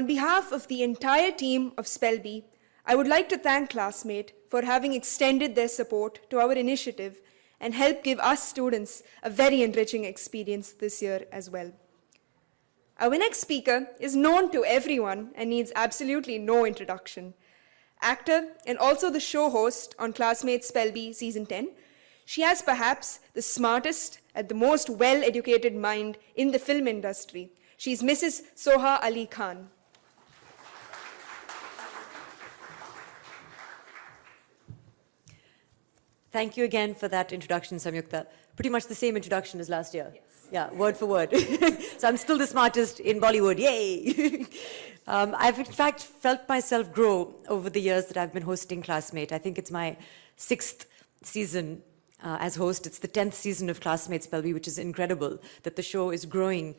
On behalf of the entire team of Spellbee, I would like to thank Classmate for having extended their support to our initiative and help give us students a very enriching experience this year as well. Our next speaker is known to everyone and needs absolutely no introduction. Actor and also the show host on Classmates Spellbee Season 10, she has perhaps the smartest and the most well-educated mind in the film industry. She's Mrs. Soha Ali Khan. Thank you again for that introduction, Samyukta. Pretty much the same introduction as last year. Yes. Yeah, word for word. So I'm still the smartest in Bollywood, yay! I've in fact felt myself grow over the years that I've been hosting Classmate. I think it's my 6th season as host. It's the 10th season of Classmates Spellbee, which is incredible that the show is growing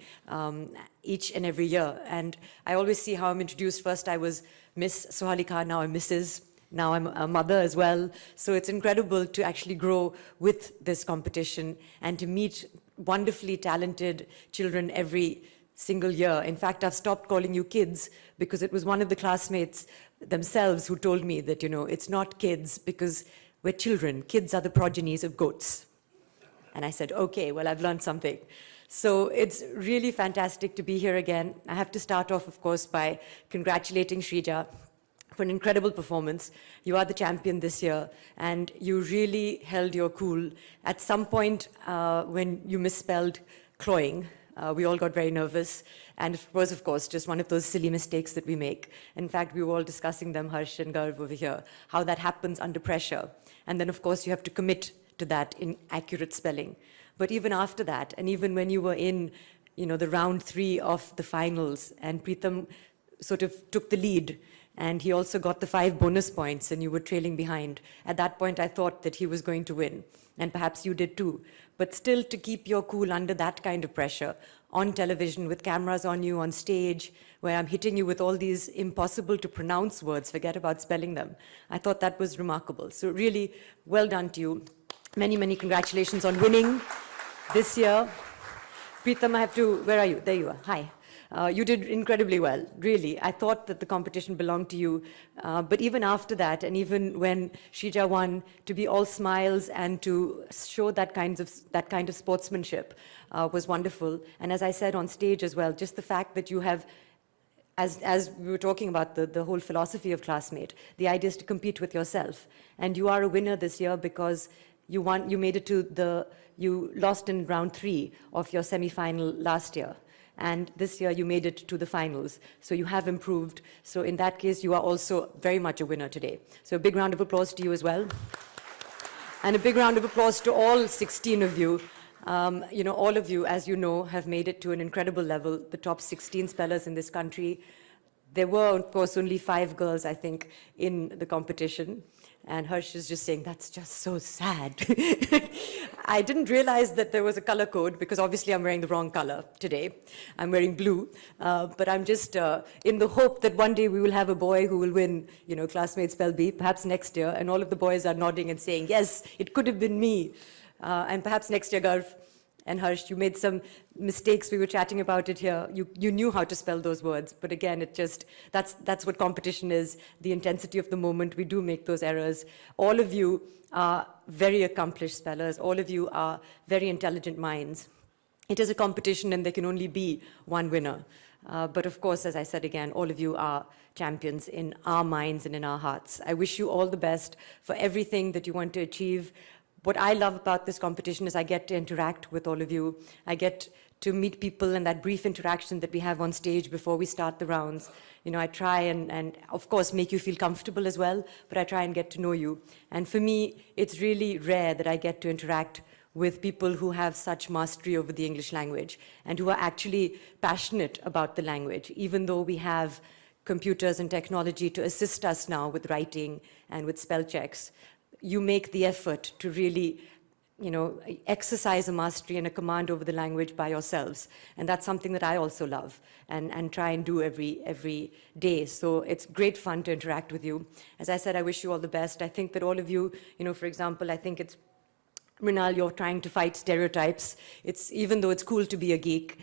each and every year. And I always see how I'm introduced. First I was Miss Sohali Khan, now I'm Mrs. Now I'm a mother as well. So it's incredible to actually grow with this competition and to meet wonderfully talented children every single year. In fact, I've stopped calling you kids because it was one of the classmates themselves who told me that, you know, it's not kids because we're children. Kids are the progenies of goats. And I said, okay, well, I've learned something. So it's really fantastic to be here again. I have to start off, of course, by congratulating Shrija for an incredible performance. You are the champion this year, and you really held your cool. At some point, when you misspelled cloying, we all got very nervous, and it was, of course, just one of those silly mistakes that we make. In fact, we were all discussing them, Harsh and Garv over here, how that happens under pressure. And then, of course, you have to commit to that in accurate spelling. But even after that, and even when you were in, you know, the round 3 of the finals, and Preetham sort of took the lead, and he also got the 5 bonus points, and you were trailing behind. At that point, I thought that he was going to win, and perhaps you did too. But still, to keep your cool under that kind of pressure, on television, with cameras on you, on stage, where I'm hitting you with all these impossible to pronounce words, forget about spelling them. I thought that was remarkable. So really, well done to you. Many, many congratulations on winning this year. Preetham, I have to, where are you? There you are, hi. You did incredibly well, really. I thought that the competition belonged to you, but even after that, and even when Shrija won, to be all smiles and to show that kind of sportsmanship was wonderful. And as I said on stage as well, just the fact that you have, as we were talking about the whole philosophy of Classmate, the idea is to compete with yourself. And you are a winner this year because you made it to you lost in round 3 of your semi-final last year. And this year you made it to the finals. So you have improved. So in that case, you are also very much a winner today. So a big round of applause to you as well. And a big round of applause to all 16 of you. You know, all of you, as you know, have made it to an incredible level, the top 16 spellers in this country. There were, of course, only 5 girls, I think, in the competition. And Harsh is just saying, that's just so sad. I didn't realize that there was a color code because obviously I'm wearing the wrong color today. I'm wearing blue, but I'm just in the hope that one day we will have a boy who will win, you know, Classmates Spellbee, perhaps next year, and all of the boys are nodding and saying, yes, it could have been me. And perhaps next year, Garv and Harsh, you made some mistakes. We were chatting about it here. You knew how to spell those words, but again, it just, that's what competition is, the intensity of the moment. We do make those errors. All of you are very accomplished spellers. All of you are very intelligent minds. It is a competition and there can only be one winner. But of course, as I said again, all of you are champions in our minds and in our hearts. I wish you all the best for everything that you want to achieve. What I love about this competition is I get to interact with all of you. I get to meet people and that brief interaction that we have on stage before we start the rounds. You know, I try and of course make you feel comfortable as well, but I try and get to know you. And for me, it's really rare that I get to interact with people who have such mastery over the English language and who are actually passionate about the language, even though we have computers and technology to assist us now with writing and with spell checks. You make the effort to really, you know, exercise a mastery and a command over the language by yourselves. And that's something that I also love and try and do every day. So it's great fun to interact with you. As I said, I wish you all the best. I think that all of you, you know, for example, I think it's, Mrinal, you're trying to fight stereotypes. Even though it's cool to be a geek,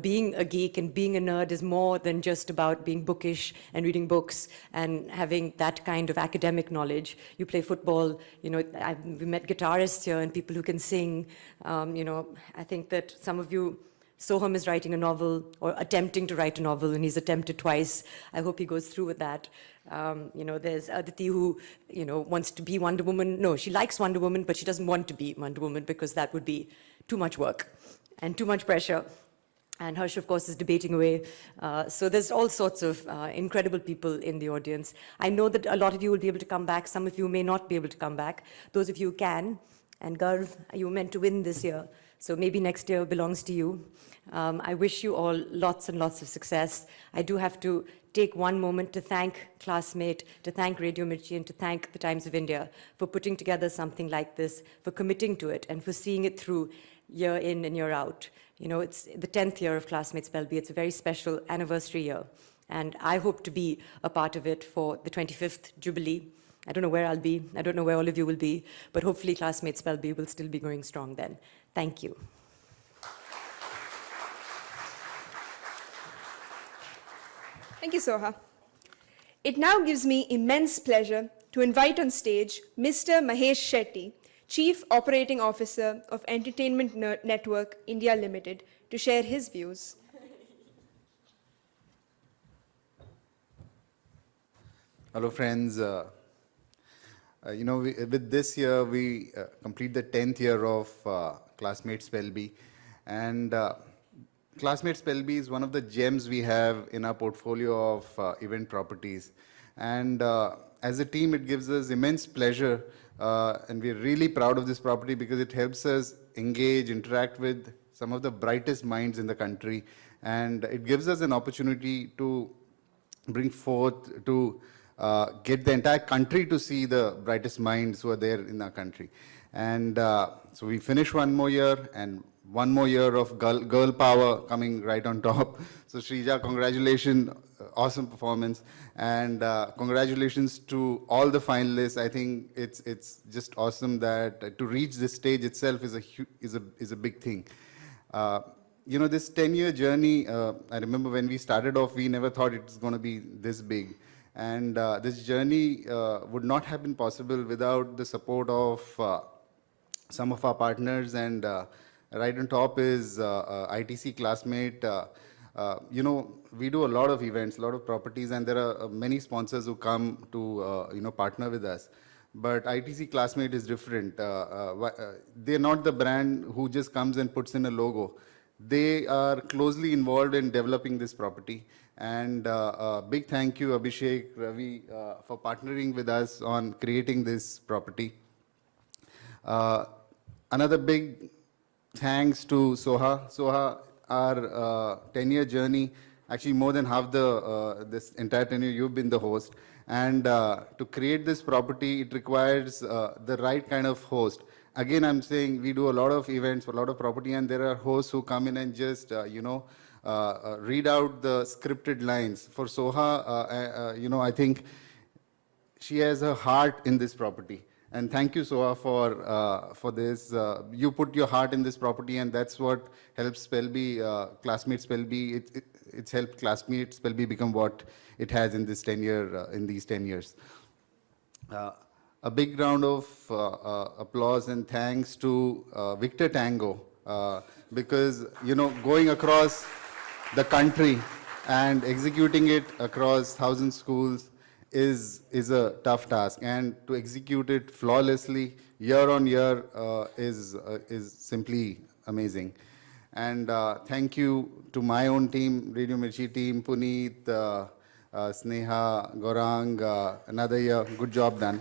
being a geek and being a nerd is more than just about being bookish and reading books and having that kind of academic knowledge. You play football, we met guitarists here and people who can sing. I think that some of you, Soham is writing a novel or attempting to write a novel, and he's attempted twice. I hope he goes through with that. There's Aditi who, wants to be Wonder Woman. No, she likes Wonder Woman, but she doesn't want to be Wonder Woman because that would be too much work and too much pressure. And Harsh, of course, is debating away. So there's all sorts of incredible people in the audience. I know that a lot of you will be able to come back. Some of you may not be able to come back. Those of you who can, and Garv, you were meant to win this year. So maybe next year belongs to you. I wish you all lots and lots of success. I do have to take one moment to thank Classmate, to thank Radio Mirchi, and to thank the Times of India for putting together something like this, for committing to it, and for seeing it through year in and year out. It's the 10th year of Classmates Spelby. It's a very special anniversary year. And I hope to be a part of it for the 25th Jubilee. I don't know where I'll be. I don't know where all of you will be. But hopefully Classmates Spelby will still be going strong then. Thank you. Thank you, Soha. It now gives me immense pleasure to invite on stage Mr. Mahesh Shetty, Chief Operating Officer of Entertainment Network India Limited, to share his views. Hello, friends. With this year, we complete the 10th year of Classmates Spelby. And Classmates Spelby is one of the gems we have in our portfolio of event properties. And as a team, it gives us immense pleasure. And we're really proud of this property because it helps us engage, interact with some of the brightest minds in the country. And it gives us an opportunity to bring forth, to get the entire country to see the brightest minds who are there in our country. And so we finish one more year, and one more year of girl power coming right on top. So Shrija, congratulations, awesome performance. And congratulations to all the finalists. I think it's just awesome that to reach this stage itself is a big thing. This 10-year journey, I remember when we started off, we never thought it was going to be this big. And this journey would not have been possible without the support of some of our partners. And right on top is ITC Classmate. We do a lot of events, a lot of properties, and there are many sponsors who come to, partner with us. But ITC Classmate is different. They're not the brand who just comes and puts in a logo. They are closely involved in developing this property. And big thank you, Abhishek, Ravi, for partnering with us on creating this property. Another big thanks to Soha. Soha, our 10-year journey, actually more than half this entire tenure, you've been the host. And to create this property, it requires the right kind of host. Again, I'm saying we do a lot of events, a lot of property, and there are hosts who come in and just, read out the scripted lines. For Soha, I think she has a heart in this property. And thank you, Soha, for this. You put your heart in this property, and that's what helps Spelby, Classmates Spelby. It's helped Classmates Spelby become what it has in this 10-year, in these 10 years. A big round of applause and thanks to Victor Tango, because, going across the country and executing it across 1,000 schools is a tough task, and to execute it flawlessly year on year is simply amazing. And thank you to my own team, Radio Mirchi team, Puneet, Sneha, Gaurang, another year, good job done.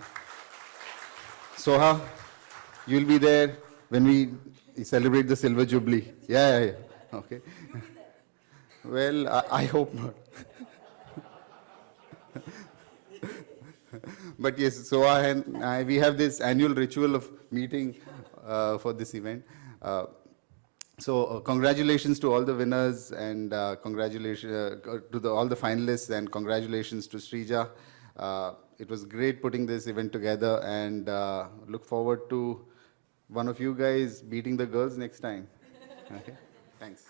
Soha, you'll be there when we celebrate the Silver Jubilee. Yeah. Okay. Well, I hope not. But yes, Soha and I, we have this annual ritual of meeting for this event. So congratulations to all the winners, and congratulations to all the finalists, and congratulations to Srija. It was great putting this event together, and look forward to one of you guys beating the girls next time. Okay, thanks.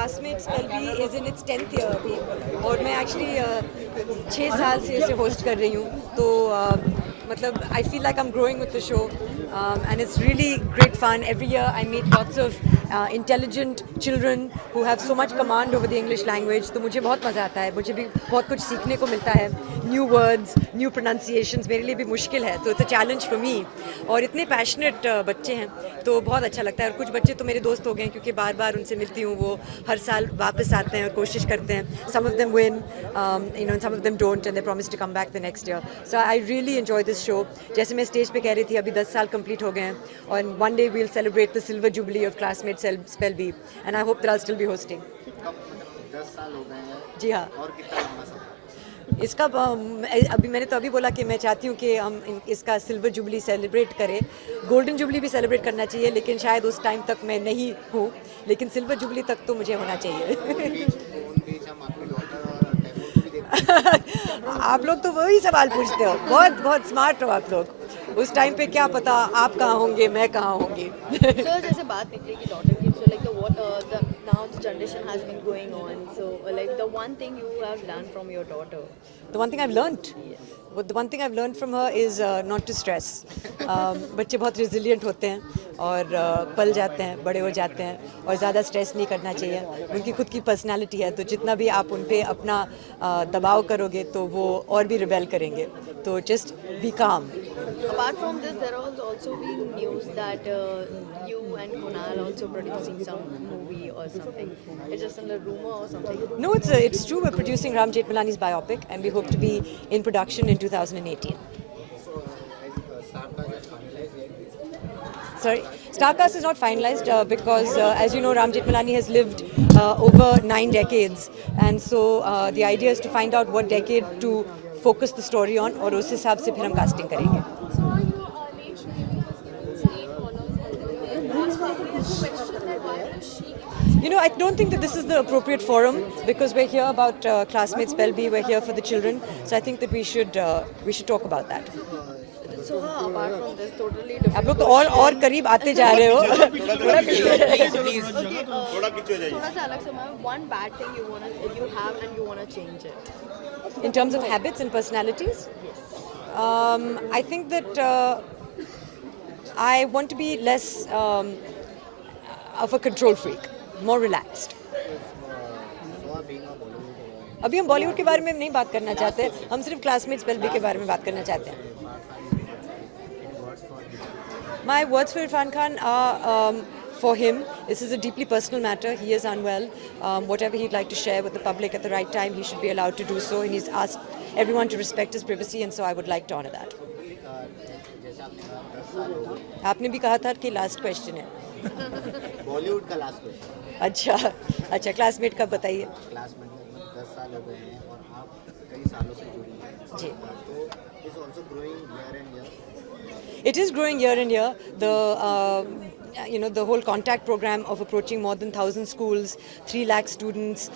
Classmates LB is in its 10th year अभी और मैं actually 6 साल से इसे host कर रही हूँ तो मतलब I feel like I'm growing with the show and it's really great fun. Every year I meet lots of intelligent children who have so much command over the English language तो मुझे बहुत मज़ा आता है मुझे भी बहुत कुछ सीखने को मिलता है new words, new pronunciations मेरे लिए भी मुश्किल है तो it's a challenge for me और इतने passionate बच्चे हैं तो बहुत अच्छा लगता है और कुछ बच्चे तो मेरे दोस्त हो गए हैं क्योंकि बार बार उनसे मिलती हूँ वो हर साल वापस आते हैं और कोशिश करते हैं some of them win and some of them don't and they promise to come back the next year so I really enjoy this show जैसे मैं स्टेज पे कह रही थी अभी 10 साल कंप्लीट हो गए हैं और one day we'll celebrate the silver jubilee of Classmates Spell B and I hope that I'll still be hosting 10 साल हो गए हैं जी हाँ और कितना लंबा सफर इसका अभी मैंने तो अभी बोला कि मैं चाहती हूँ कि हम इसका सिल्वर जुबली सेलिब्रेट करें गोल्डन जुबली भी सेलिब्रेट करना चाहिए लेकिन शायद उस टाइम तक मैं नहीं हूँ लेकिन सिल्वर जुबली तक तो मुझे होना चाहिए आप लोग तो वही सवाल पूछते हो बहुत बहुत स्मार्ट हो आप लोग उस टाइम पे क्या पता आप कहाँ होंगे मैं कहाँ होंगी So जैसे बात निकली कि daughter की so like the now the generation has been going on so like the one thing you have learned from your daughter The one thing I've learned, the one thing I've learned from her is not to stress. बच्चे बहुत resilient होते हैं और पल जाते हैं, बड़े हो जाते हैं और ज़्यादा stress नहीं करना चाहिए. उनकी खुद की personality है तो जितना भी आप उन पे अपना दबाव करोगे तो वो और भी rebel करेंगे. तो just be calm. apart from this there has also been news that you and Kunal also producing some movie or something it's just a rumor or something No, it's true. We're producing Ram Jethmalani's biopic and we hope to be in production in 2018. Sorry, Starcast is not finalized because, as you know, Ram Jethmalani has lived over 9 decades, and so the idea is to find out what decade to focus the story on, और उस हिसाब से फिर हम casting करेंगे. You know, I don't think that this is the appropriate forum because we're here about Classmates Spell B. We're here for the children, so I think that we should talk about that. so apart from this totally different आप लोग तो और करीब आते जा रहे हो. थोड़ा सा अलग से one bad thing you have and you wanna change it In terms of habits and personalities, I think that I want to be less of a control freak, more relaxed. अभी हम बॉलीवुड के बारे में नहीं बात करना चाहते हम सिर्फ क्लासमेट्स स्पेल बी के बारे में बात करना चाहते हैं. My words for Irfan Khan are for him. This is a deeply personal matter. He is unwell. Whatever he'd like to share with the public at the right time, he should be allowed to do so. And he's asked everyone to respect his privacy, and so I would like to honor that. आपने भी कहा था कि last question है. बॉलीवुड का last question अच्छा classmate का बताइए. क्लासमेट 10 साल हो गए हैं और आप कई सालों से जुड़ी हैं जी. तो is also growing year and year It is growing year and year. The whole contact program of approaching more than 1,000 schools, 3 lakh students,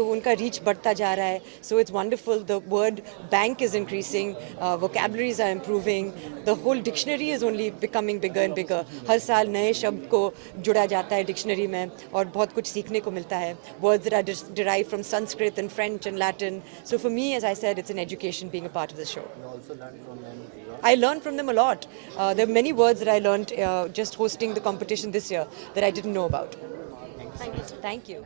तो उनका reach बढ़ता जा रहा है. So it's wonderful. The word bank is increasing, vocabularies are improving. The whole dictionary is only becoming bigger and bigger. हर साल नए शब्द को जुड़ा जाता है dictionary में और बहुत कुछ सीखने को मिलता है. Words that are derived from Sanskrit and French and Latin. So for me, as I said, it's an education being a part of the show. You also learn from them I learned from them a lot. There are many words that I learned just hosting the competition this year that I didn't know about. Thank you.